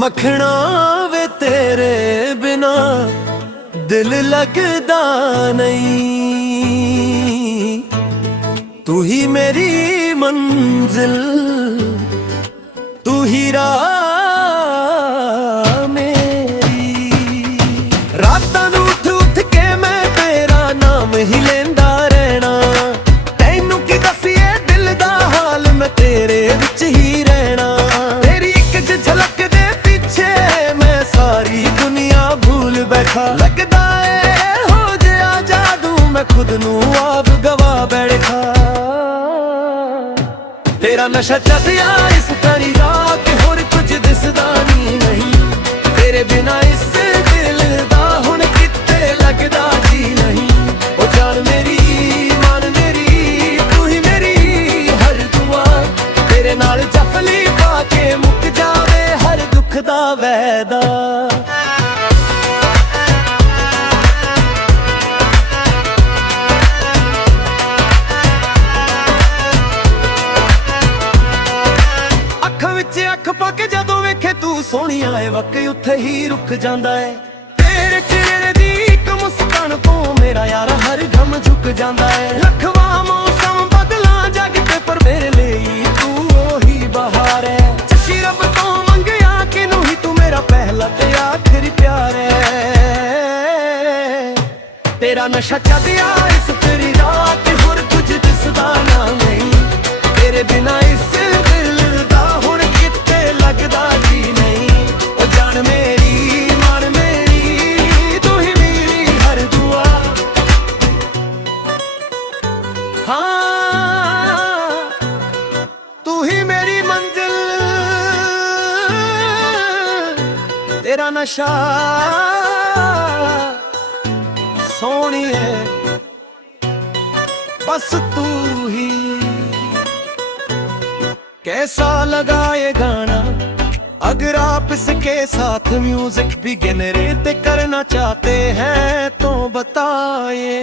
मखना वे तेरे बिना दिल लगदा नहीं। तू ही मेरी मंजिल, तू ही राह मेरी। रातां नूं उठ उठ के मैं तेरा नाम ही लेंदा रहना। तैनू की दसिए दिल दा हाल, मैं तेरे विच ही रहना। तेरी एक झलक दे पीछे मैं सारी दुनिया भूल बैठा। लगदा है हो गया जादू, मैं खुद नू आप गवा बैठा। तेरा नशा चढ़िया इस तरी रात, होर कुछ दिसदा नहीं। तेरे बिना इस दिल दा हुण किते लगदा जी नहीं। ओ जान मेरी मान मेरी, तू ही मेरी हर दुआ। तेरे नाल जफली पा के मुक जावे हर दुख दा वैदा। अख पाके जदों वेखे तू सोहणिया है, वक्त उत्थे ही रुक जांदा है। तेरे चेहरे दी इक मुस्कान तो मेरा यार हर दम झुक जांदा है। लखवा मौसम बदला जग ते, पर मेरे लिए तू ओही बहार है। सच्ची रब तो मंगया कि नू ही तू मेरा पहला ते आखिरी प्यार है। तेरा नशा चढ़िया इस तेरी रात, होर कुछ दिसदा ना नहीं। तेरे बिना इस दिल दा हुण किते लगदा जी नहीं। ओ जान मेरी मान मेरी, तू ही मेरी हर दुआ। हाँ तू ही मेरी मंजिल, तेरा नशा सोहणिए बस तू ही। कैसा लगा ये गाना, अगर आप इसके साथ म्यूजिक भी जनरेट करना चाहते हैं तो बताइए।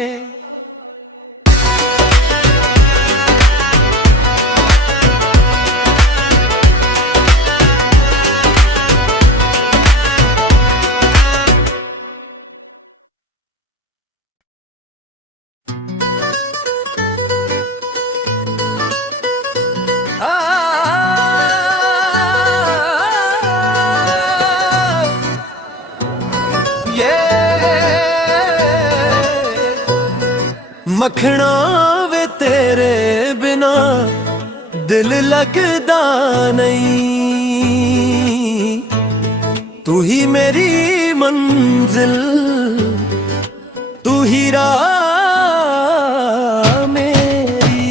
मखना वे तेरे बिना दिल लगदा नहीं। तू ही मेरी मंजिल, तू ही राह मेरी।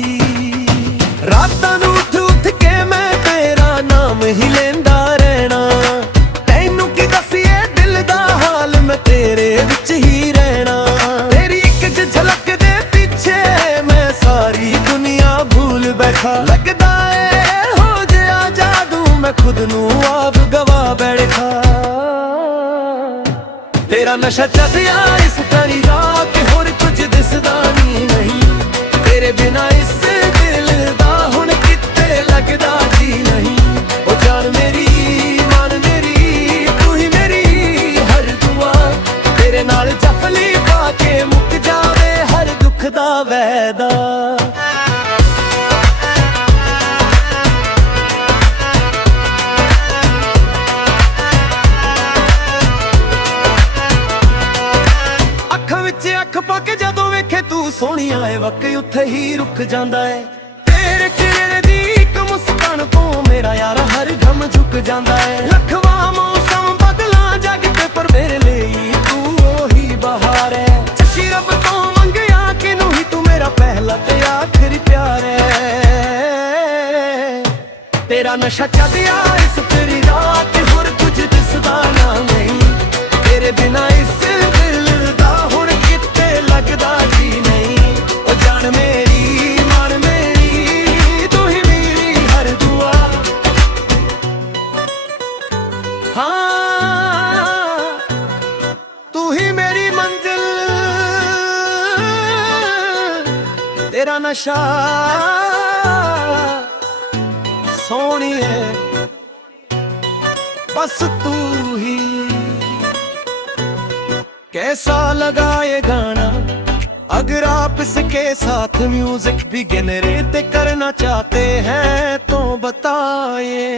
रातां नूं उठ उठ के मैं तेरा नाम ही लेंदा रहना। तैनू की दसिए दिल दा हाल, मैं तेरे विच ही रहना। तेरी एक झलक दे पीछे मैं सारी दुनिया भूल बैठा। लगदा है हो गया जादू, मैं खुद नू आप गवा बैठा। तेरा नशा चढ़िया इस तरी रात, होर कुछ दिसदा नहीं। तेरे बिना इस दिल दा हुण किते लगदा जी नहीं। ओ जान मेरी मान मेरी, तू ही मेरी हर दुआ। तेरे नाल जफली पा के मुक जावे हर दुख दा वैदा। अख पाके जदों वेखे तू सोहणिया है, वक्त उत्थे ही रुक जांदा है। तेरे चेहरे दी इक मुस्कान तो मेरा यार हर दम झुक जांदा है। लखवा मौसम बदला जग ते, पर मेरे लिए तू ओही बहार है। सच्ची रब तो मंगया कि नू ही तू मेरा पहला ते आखिरी प्यार है। तेरा नशा चढ़िया इस तेरी रात, होर कुछ दिसदा ना नहीं। तेरे बिना इस दिल दा हुण किते लगदा जी नहीं। ओ जान मेरी मान मेरी, तू ही मेरी हर दुआ। हाँ तू ही मेरी मंजिल, तेरा नशा सोहणिए बस तू ही। कैसा लगा ये गाना, अगर आप इसके साथ म्यूजिक भी जनरेट करना चाहते हैं तो बताइए।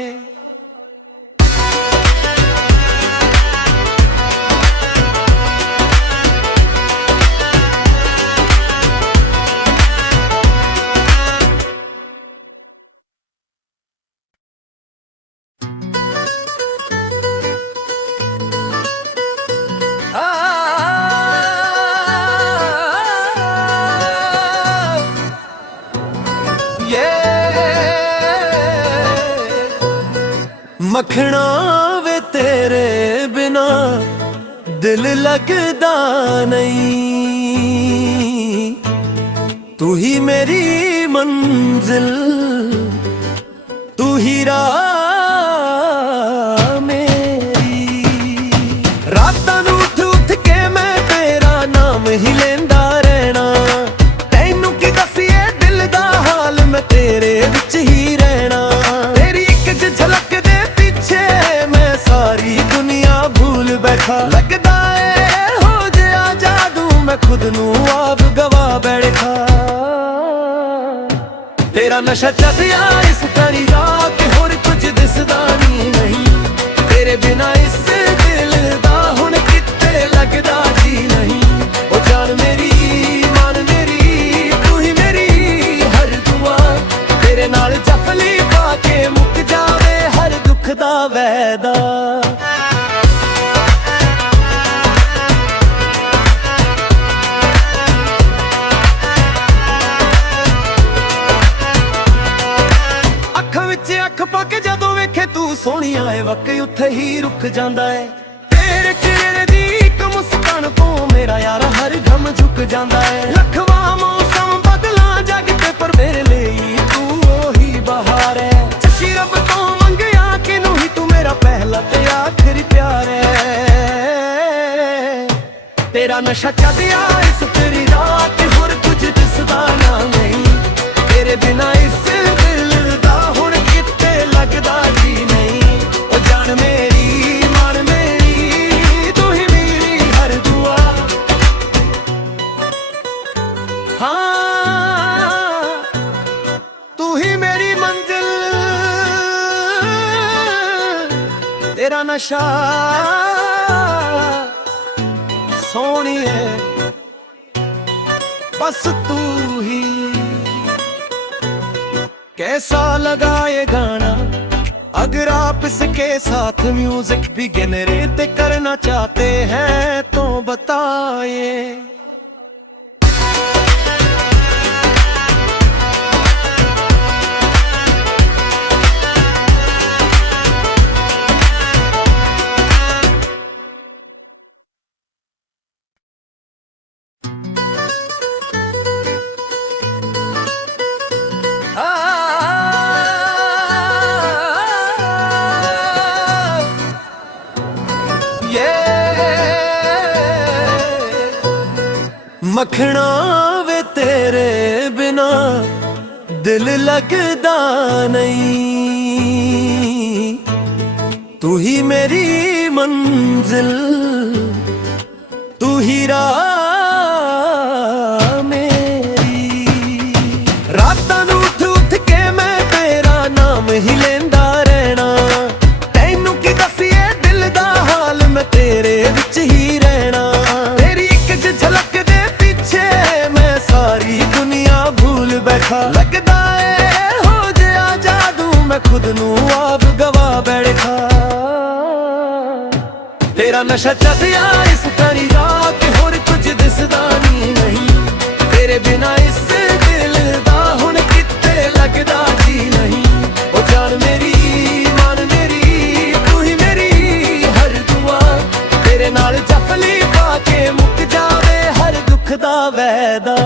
मखना वे तेरे बिना दिल लगदा नहीं, तू ही मेरी मंजिल, तू ही राह मेरी। रातां नूं उठ उठ के मैं तेरा नाम ही लेंदा रहना, तैनू की दसिए दिल दा हाल, मैं तेरे विच ही रहना। तेरी एक झलक मैं सारी दुनिया भूल बैठा, लगदा है हो गया जादू, मैं खुद नू आप गवा बैठा। तेरा नशा चढ़िया इस तरी रात, होर कुछ दिसदा नहीं, तेरे बिना इस दिल दा हुण किते लगदा जी नहीं। ओ जान मेरी मान मेरी, तू ही मेरी हर दुआ, तेरे नाल जफली पा के मुक जावे हर दुख दा वैदा। ਅੱਖਾਂ ਵਿੱਚ ਅੱਖ ਪਾ ਕੇ ਜਦੋਂ ਵੇਖੇ ਤੂੰ ਸੋਹਣੀਆ ਏ, ਵਾਕਈ ਉੱਥੇ ਹੀ ਰੁਕ ਜਾਂਦਾ ਏ। ਤੇਰੇ ਚਿਹਰੇ ਦੀ ਇੱਕ ਮੁਸਕਾਨ ਤੋਂ ਮੇਰਾ ਯਾਰ ਹਰ ਗਮ ਝੁਕ ਜਾਂਦਾ ਏ। ਲੱਖਵਾਂ ਮੌਸਮ ਬਦਲਾਂ ਜੱਗ ਤੇ, ਪਰ ਮੇਰੇ ਲਈ ਤੂੰ ਉਹੀ ਬਹਾਰ ਏ। ਸੱਚੀ ਰੱਬ ਤੋਂ ਮੰਗਿਆ ਕਿਨੂੰ ਹੀ, ਤੂੰ ਮੇਰਾ ਪਹਿਲਾ ਤੇ ਆਖਰੀ ਪਿਆਰ ਏ। तेरा नशा चढ़िया इस तेरी रात, होर कुछ दिसदा ना नहीं, तेरे बिना इस दिल दा हुण किते लगदा जी नहीं। ओ जान मेरी मान मेरी, तू ही मेरी हर दुआ। हाँ तू ही मेरी मंजिल, तेरा नशा सोनिए बस तू ही। कैसा लगा ये गाना, अगर आप इसके साथ म्यूजिक भी जनरेट करना चाहते हैं तो बताइए। मखना वे तेरे बिना दिल लगदा नहीं, तू ही मेरी मंजिल, तू ही राह मेरी। रातां नूं उठ उठ के मैं तेरा नाम ही लेंदा रहना, तैनू की दसिए दिल दा हाल, मैं तेरे विच ही रहना। तेरी एक झलक दे पीछे मैं सारी दुनिया भूल बैठा, लगदा है हो गया जादू, मैं खुद नू आप गवा बैठा। तेरा नशा चढ़िया इस तरी रात, होर कुछ दिसदा नहीं, तेरे बिना इस दिल दा हुण किते लगदा जी नहीं। ओ जान मेरी मान मेरी, तू ही मेरी हर दुआ, तेरे नाल जफली पा के मुक जावे हर दुख दा वैदा।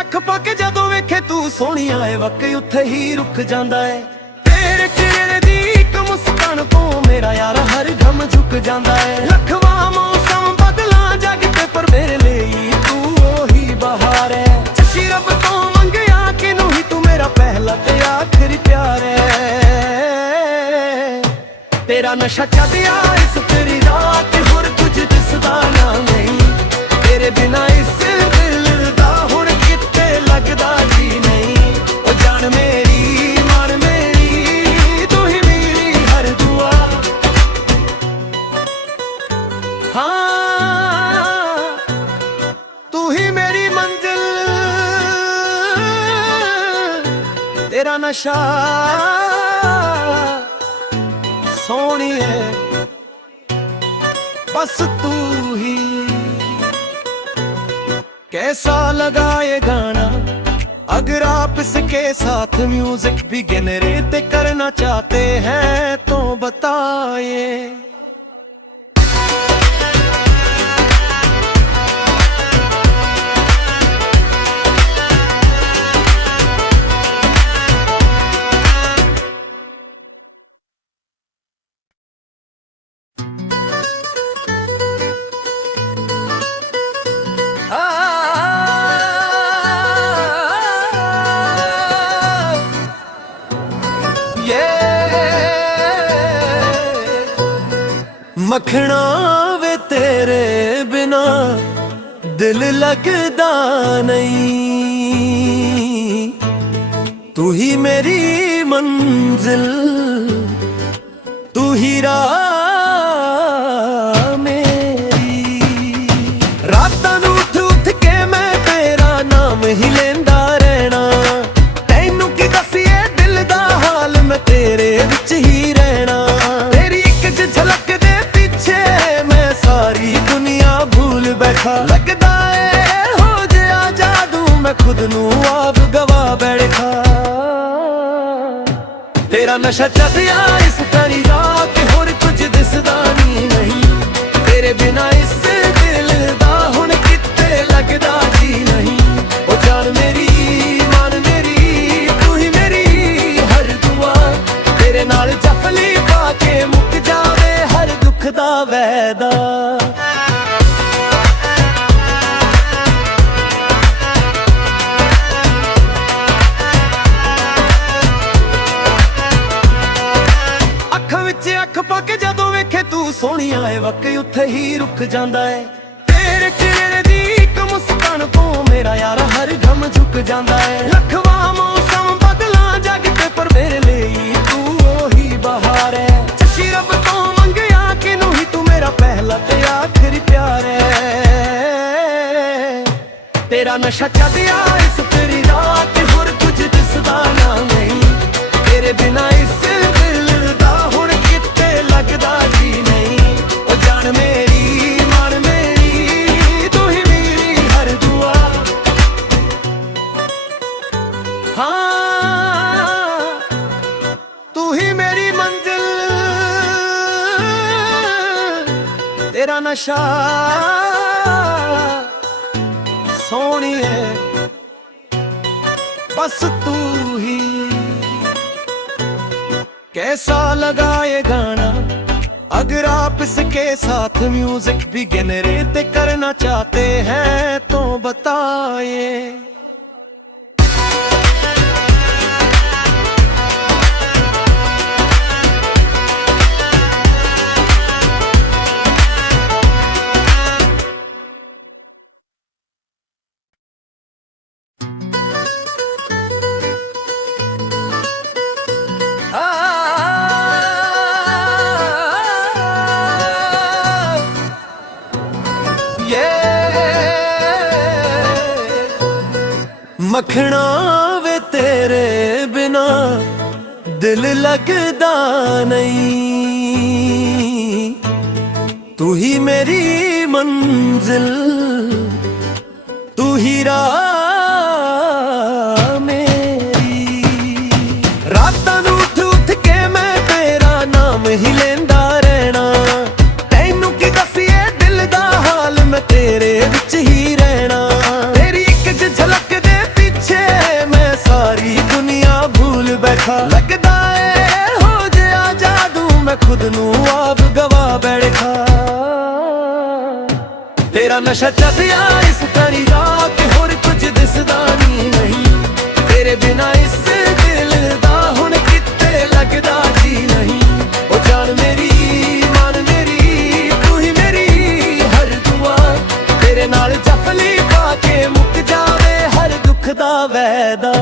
ਅੱਖ ਪਾ ਕੇ ਜਦੋਂ ਵੇਖੇ ਤੂੰ ਸੋਹਣੀਆ ਏ, ਵਾਕਈ ਉੱਥੇ ਹੀ ਰੁਕ ਜਾਂਦਾ ਏ। ਤੇਰੇ ਚਿਹਰੇ ਦੀ ਇੱਕ ਮੁਸਕਾਨ ਤੋਂ ਮੇਰਾ ਯਾਰ ਹਰ ਗਮ ਝੁਕ ਜਾਂਦਾ ਏ। ਲੱਖਵਾਂ ਮੌਸਮ ਬਦਲਾਂ नशा चढ़िया इस तेरी रात होर कुछ दिसदा ना नहीं तेरे बिना इस दिल दा हुण किते लगदा जी नहीं ओ जान मेरी मान मेरी तू ही मेरी हर दुआ हाँ तू ही मेरी मंजिल तेरा नशा सोनिए बस तू ही कैसा लगा ये गाना अगर आप इसके साथ म्यूजिक भी जनरेट करना चाहते हैं तो बताइए मखना वे तेरे बिना दिल लगदा नहीं तू ही मेरी मंजिल तू ही राह मेरी रातां नूं उठ के मैं तेरा नाम ही लेंदा रहना तैनू की दसिए दिल दा हाल मैं तेरे विच ही रहना तेरी एक झलक मैं सारी दुनिया भूल बैठा लगदा है हो गया जादू मैं खुद नू आप गवा बैठा तेरा नशा चढ़िया इस तेरी रात होर कुछ दिसदा नहीं तेरे बिना इस दिल दा हुण किते लगदा जी नहीं ओ जान मेरी मान मेरी तू ही मेरी हर दुआ तेरे नाल जफली पा के मुक जावे हर दुख दा वैदा अखां विच अख पा के जदों वेखे तू सोहणिया है वक उत्थे ही रुक जांदा है तेरे चेहरे दी इक मुस्कान तो मेरा यार हर गम झुक जांदा है लखवा मौसम बदला जग ते पर मेरे लिए तू ओही बहार है चशी रब तो मंगया कि नू ही तू मेरा पहला ते आखिरी प्यार है तेरा नशा चढ़िया इस तेरी रात होर कुछ दिसदा ना नहीं तेरे बिना इस दिल दा हुण किते लगदा जी नहीं ओ जान मेरी मान मेरी तू ही मेरी हर दुआ हाँ तू ही मेरी मंजिल तेरा नशा सोनिए बस तू ही कैसा लगा ये गाना अगर आप इसके साथ म्यूजिक भी जनरेट करना चाहते हैं तो बताइए मखना वे तेरे बिना दिल लगदा नहीं तू ही मेरी मंजिल तू ही राह मेरी रातां नूं उठ के मैं तेरा नाम ही लेंदा रहना तैनू की दसिए दिल दा हाल मैं तेरे विच ही रहना तेरी एक झलक मैं सारी दुनिया भूल बैठा लगदा है हो गया जादू मैं खुद नू आप गवा बैठा तेरा नशा चढ़िया इस तेरी रात होर कुछ दिसदा नहीं तेरे बिना इस दिल दा हुण किते लगदा जी नहीं ओ जान मेरी ਵੈਦਾ।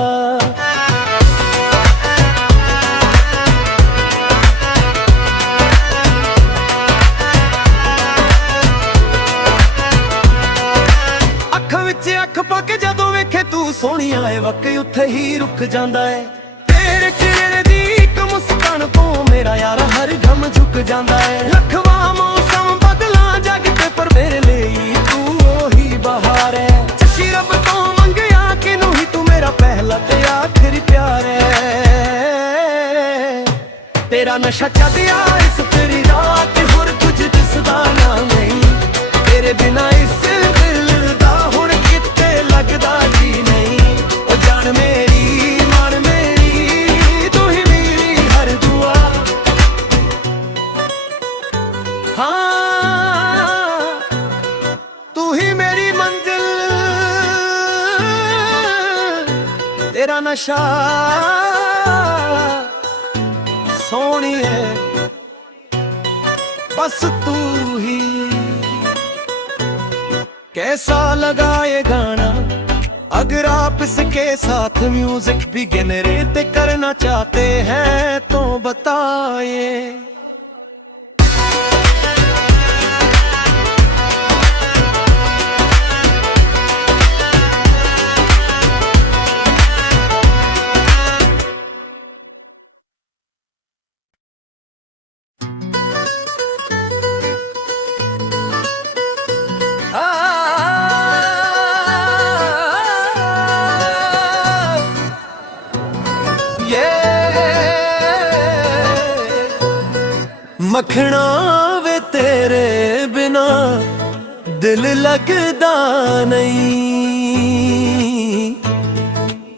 ਅੱਖਾਂ ਵਿੱਚ ਅੱਖ ਪਾ ਕੇ ਜਦੋਂ ਵੇਖੇ ਤੂੰ ਸੋਹਣੀਆਂ ਏ ਵਾਕਈ ਉੱਥੇ ਹੀ ਰੁਕ ਜਾਂਦਾ ਏ। ਤੇਰੇ ਚਿਹਰੇ ਦੀ ਇੱਕ ਮੁਸਕਾਨ ਤੋਂ ਮੇਰਾ ਯਾਰ ਹਰ ਗਮ ਝੁਕ ਜਾਂਦਾ ਏ। ਲੱਖਵਾਂ ਮੌਸਮ ਬਦਲਾਂ ਜੱਗ ਤੇ ਪਰ ਮੇਰੇ ਲਈ ਤੂੰ ਉਹੀ ਬਹਾਰ ਏ। ਸੱਚੀ ਰੱਬ ਤੋਂ ਮੰਗਿਆ ਕਿਨੂੰ ਹੀ ਤੂੰ ਮੇਰਾ ਪਹਿਲਾ ਤੇ ਆਖਰੀ ਪਿਆਰ ਏ। ਤੇਰਾ ਨਸ਼ਾ ਚੜਿਆ ਇਸ ਤੇਰੀ ਰਾਤ ਹੋਰ ਕੁਝ ਦਿਸਦਾ ਨਾ ਨਹੀਂ। ਤੇਰੇ ਬਿਨਾਂ ਇਸ ਦਿਲ ਦਾ ਹੁਣ ਕਿਤੇ ਲੱਗਦਾ ਜੀ ਨਹੀਂ। ਉਹ ਜਾਨ ਮੇਰੀ ਮਨ ਮੇਰੀ ਤੂੰ ਹੀ ਮੇਰੀ ਹਰ ਦੁਆ। ਹਾਂ ਤੂੰ ਹੀ ਮੇਰੀ ਮੰਜ਼ਿਲ ਤੇਰਾ ਨਸ਼ਾ सोनिए बस तू ही। कैसा लगा ये गाना अगर आप इसके साथ म्यूजिक भी जनरेट करना चाहते हैं तो बताइए। मखना वे तेरे बिना दिल लगदा नहीं।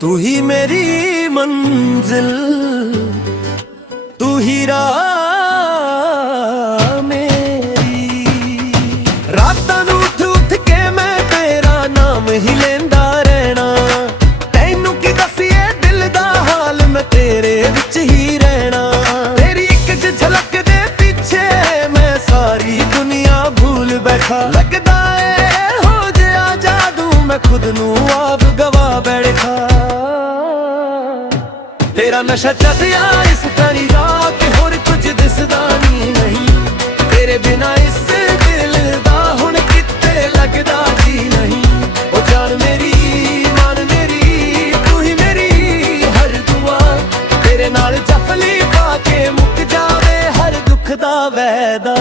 तू ही मेरी मंजिल तू ही राह मेरी। रातां नूं उठ उठ के मैं तेरा नाम ही लेंदा रहना। तैनू की दसिए दिल दा हाल मैं तेरे विच ही रहना। तेरी एक झलक मैं सारी दुनिया भूल बैठा। लगदा है हो गया जादू मैं खुद नू आप गवा बैठा। तेरा नशा चढ़िया इस तेरी रात होर कुछ दिसदा नहीं। तेरे बिना इस दिल दा हुण किते लगदा जी नहीं। ओ जान मेरी मान मेरी तू ही मेरी हर दुआ। तेरे नाल जफली पा के मुक जावे हर दुख दा वैदा।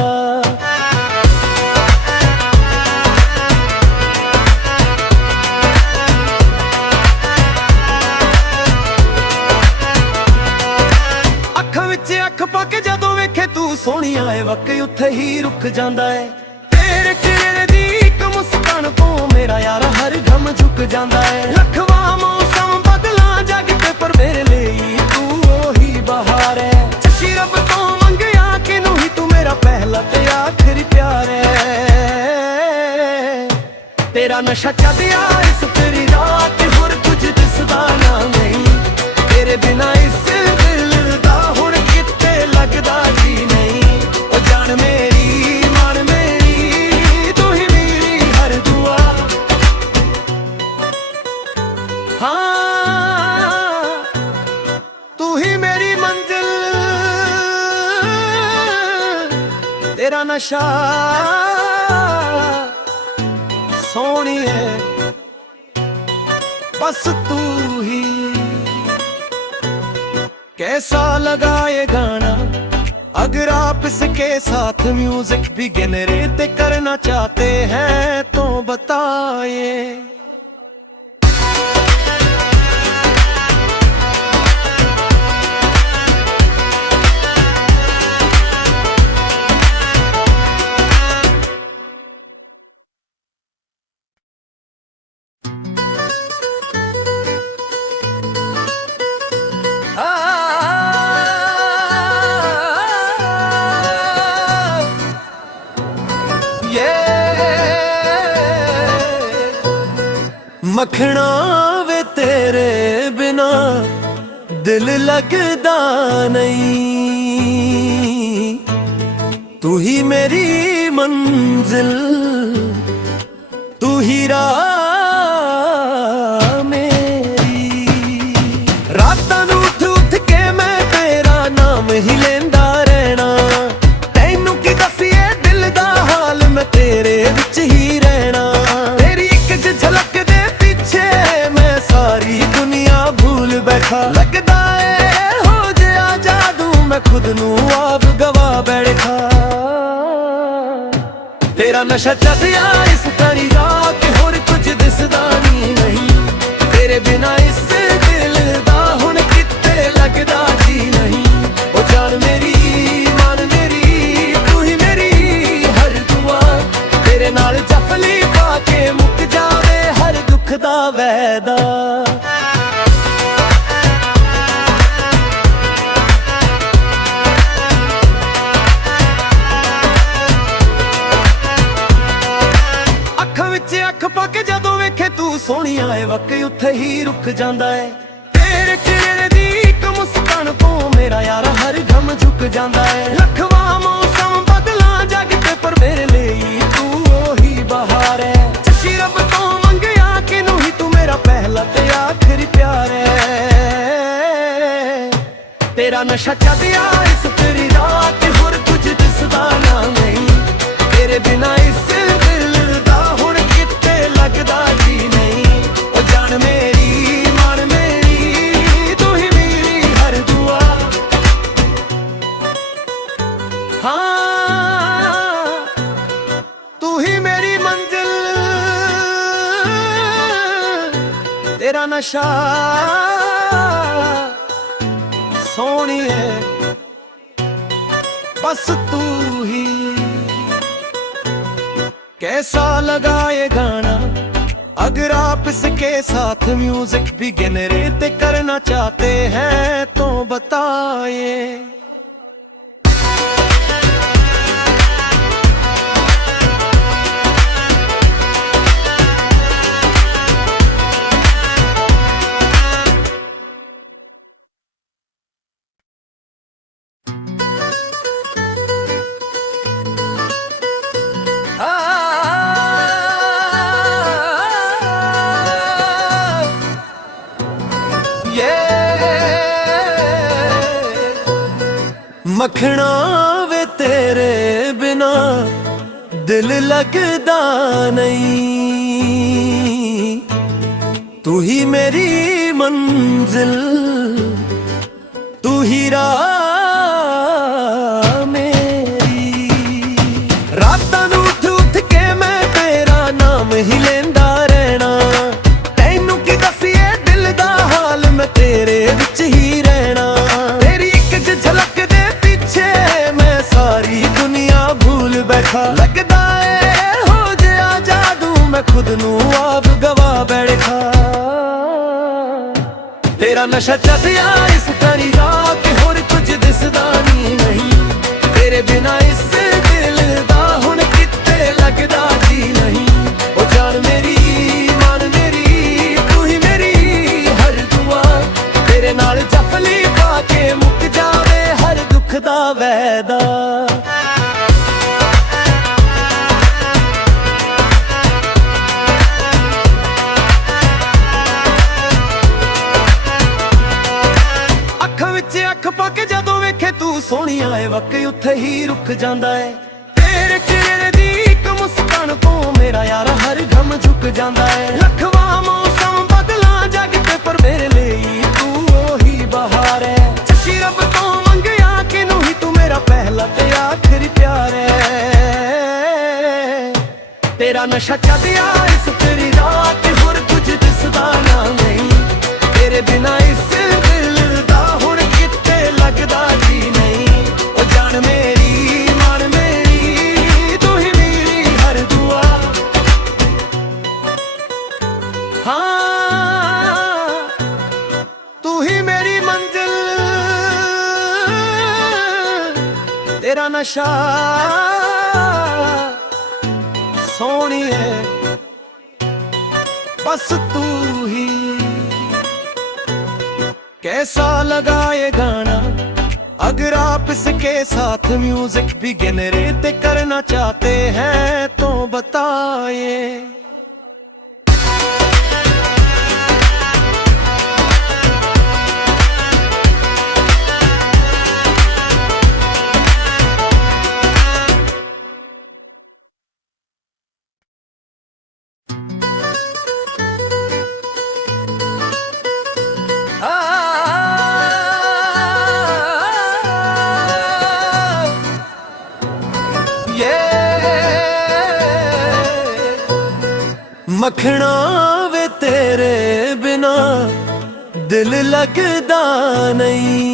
ਅੱਖਾਂ ਵਿੱਚ ਅੱਖ ਪਾ ਕੇ ਜਦੋਂ ਵੇਖੇ ਤੂੰ ਸੋਹਣੀਆਂ ਏ ਵਾਕਈ ਉੱਥੇ ਹੀ ਰੁਕ ਜਾਂਦਾ ਏ। ਤੇਰੇ ਚਿਹਰੇ ਦੀ ਇੱਕ ਮੁਸਕਾਨ ਤੋਂ ਮੇਰਾ ਯਾਰ ਹਰ ਗਮ ਝੁਕ ਜਾਂਦਾ ਏ। ਲੱਖਵਾਂ ਮੌਸਮ ਬਦਲਾਂ ਜੱਗ ਤੇ ਪਰ ਮੇਰੇ ਲਈ ਤੂੰ ਉਹੀ ਬਹਾਰ ਏ। ਸੱਚੀ ਰੱਬ ਤੋਂ ਮੰਗਿਆ ਕਿਨੂੰ ਹੀ ਤੂੰ ਮੇਰਾ ਪਹਿਲਾ ਤੇ ਆਖਰੀ ਪਿਆਰ ਏ। ਤੇਰਾ ਨਸ਼ਾ ਚੜਿਆ ਇਸ ਤੇਰੀ ਰਾਤ ਹੋਰ ਕੁਝ ਦਿਸਦਾ ਨਾ ਨਹੀਂ। ਤੇਰੇ ਬਿਨਾਂ ਇਸ ਦਿਲ ਦਾ ਹੁਣ ਕਿਤੇ ਲੱਗਦਾ ਜੀ ਨਹੀਂ। ਉਹ ਜਾਨ ਮੇਰੀ ਮਨ ਮੇਰੀ ਤੂੰ ਹੀ ਮੇਰੀ ਹਰ ਦੁਆ। ਹਾਂ ਤੂੰ ਹੀ ਮੇਰੀ ਮੰਜ਼ਿਲ तेरा नशा सोनिए बस तू ही। कैसा लगा ये गाना अगर आप इसके साथ म्यूजिक भी जनरेट करना चाहते हैं तो बताइए। मखना वे तेरे बिना दिल लगदा नहीं। तू ही मेरी मंजिल तू ही राह मेरी। नशा चढ़िया इस तेरी रात होर कुछ दिसदा नहीं तेरे बिना इस दिल दा हुण किते लगदा जी नहीं ओ जान मेरी मान मेरी तू ही मेरी हर दुआ तेरे नाल जफली पाके मुक जावे हर दुख दा वैदा अख पाके जदों वेखे तू सोहणिया है वक उत्थे ही रुक जांदा है तेरे चेहरे दी इक मुस्कान तो मेरा यार हर गम झुक जांदा है लखवा मौसम बदला जग ते पर मेरे लिए तू ओही बहार है सच्ची रब तो मंगया कि नू ही तू मेरा पहला ते आखिरी प्यार है तेरा नशा चढ़िया इस तेरी रात होर कुछ दिसदा नहीं तेरे बिना इस दिल दा हुण किते लगदा जी नहीं ओ जान मेरी मान मेरी तू ही मेरी हर दुआ हाँ तू ही मेरी मंजिल तेरा नशा सोहणिए बस तू ही कैसा लगा ये गाना अगर आप इसके साथ म्यूजिक भी जनरेट करना चाहते हैं तो बताइए मखना वे तेरे बिना दिल लगदा नहीं तू ही मेरी मंजिल तू ही राह मेरी रातां नूं उठ के मैं तेरा नाम ही लेंदा रहना तैनू की दसिए दिल दा हाल मैं तेरे विच ही रहना तेरी एक झलक मैं सारी दुनिया भूल बैठा लगदा है हो गया जादू मैं खुद नू आप गवा बैठा तेरा नशा चढ़िया इस तेरी रात होर कुछ दिसदा नहीं तेरे बिना इस दिल दा हुण किते लगदा जी नहीं ओ जान मेरी मान मेरी तू ही मेरी हर दुआ तेरे नाल जफली पाके मुक जावे हर दुख दा वैदा अखां विच अख पाके जदों वेखे तू सोहणिया है वक उत्थे ही रुक जांदा है तेरे चेहरे दी इक मुस्कान तो मेरा यार हर गम झुक जांदा है लखवा मौसम बदला जग ते पर मेरे लिए तू ओही बहार है सच्ची रब तो मंगया कि नू ही तू मेरा पहला ते आखिरी प्यार है तेरा नशा चढ़िया इस तेरी रात होर कुछ दिसदा नहीं तेरे बिना इस दिल दा हुण किते लगदा जी नहीं ओ जान मेरी मान मेरी तू ही मेरी हर दुआ हाँ तू ही मेरी मंजिल तेरा नशा सोहणिए बस तू ही कैसा लगा ये गाना अगर आप इसके साथ म्यूजिक भी जनरेट करना चाहते हैं तो बताइए मखना वे तेरे बिना दिल लगदा नहीं,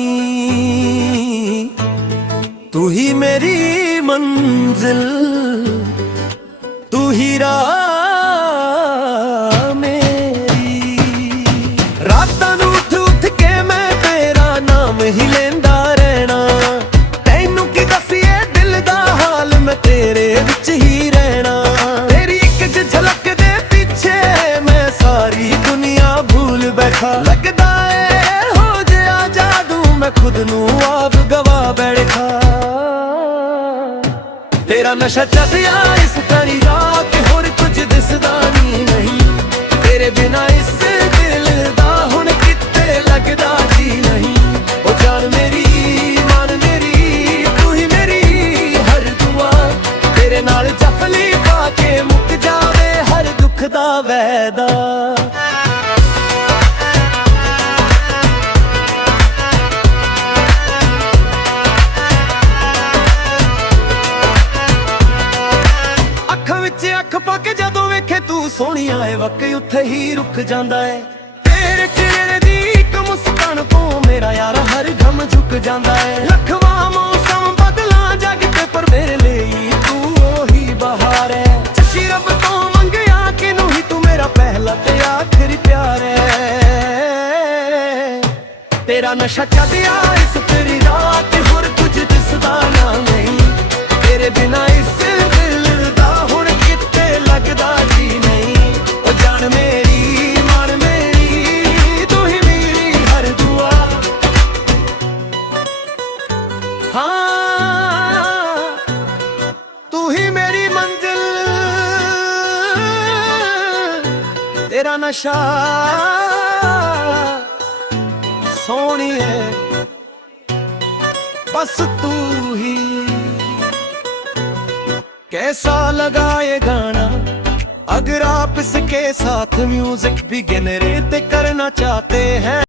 तू ही मेरी मंजिल, तू ही राह मेरी। रातां नूं उठ के मैं तेरा नाम ही लेंदा रहना, तैनू की दसीए दिल दा हाल, मैं तेरे विच ही रहना। तेरी एक झलक दे पीछे मैं सारी दुनिया भूल बैठा, लगदा है हो जिया जादू, मैं खुद नू आप गवा बैठा। तेरा नशा चढ़िया इस तरी रात, होर कुछ दिसदा नहीं, तेरे बिना इस दिल दा हुण किते लगदा जी नहीं। ओ जान मेरी मान मेरी, तू ही मेरी हर दुआ, तेरे नाल जफली पा के मुक जावे हर दुख दा वैदा। अख पाके जदों वेखे तू सोहणिया है, वक्त उत्थे ही रुक जांदा है। तेरे चेहरे दी इक मुस्कान तो मेरा यार हर गम झुक जांदा है। लखवा मौसम बदला जग ते पर मेरे लिए तू ओही बहार है। चशी रब तो मंगया कि नू ही तू मेरा पहला ते आखिरी प्यार है। तेरा नशा चढ़िया इस तेरी रात, होर कुछ दिसदा ना नहीं, तेरे बिना इस दिल दा हुण किते लगदा जी नहीं। ओ जान मेरी मान मेरी, तू ही मेरी हर दुआ। हाँ तू ही मेरी मंजिल, तेरा नशा सोहणिए बस तू ही। कैसा लगा ये गाना, अगर आप इसके साथ म्यूजिक भी जनरेट करना चाहते हैं